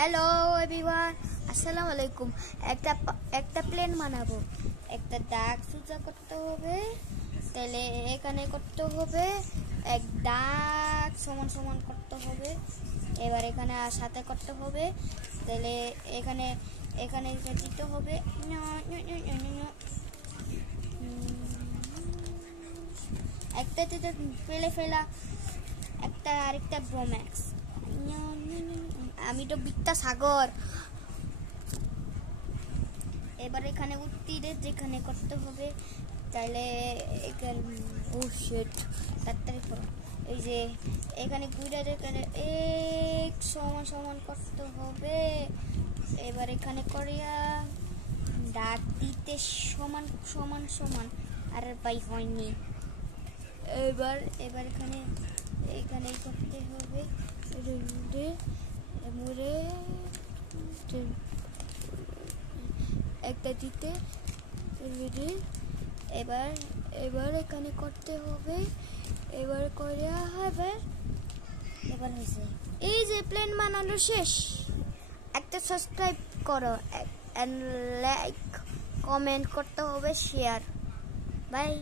Hello everyone, আসসালামু আলাইকুম। একটা প্লেন বানাবো। একটা দাগ সোজা করতে হবে, তাহলে এখানে করতে হবে এক দাগ সমান সমান করতে হবে। এবার এখানে সাথে করতে হবে, তাহলে এখানে এখানে দিতে হবে একটা ফেলে ফেলা একটা আরেকটা ব্রোম্যাক্স। আমি তো বিদ্যা সাগর। এবার এখানে উত্তীরে যেখানে করতে হবে, তাহলে তাড়াতাড়ি করো। এই যে এখানে ঘুরে এখানে এক সমান সমান করতে হবে। এবার এখানে করিয়া দাগ দিতে সমান সমান সমান আর পাই হয়নি। এবার এখানে এখানে করতে হবে মুড়ে একটা দিতে। এবার এখানে করতে হবে, এবার করে হবে। এবার হয়েছে, এই যে প্লেন বানানো শেষ। একটা সাবস্ক্রাইব করো, লাইক কমেন্ট করতে হবে, শেয়ার। বাই।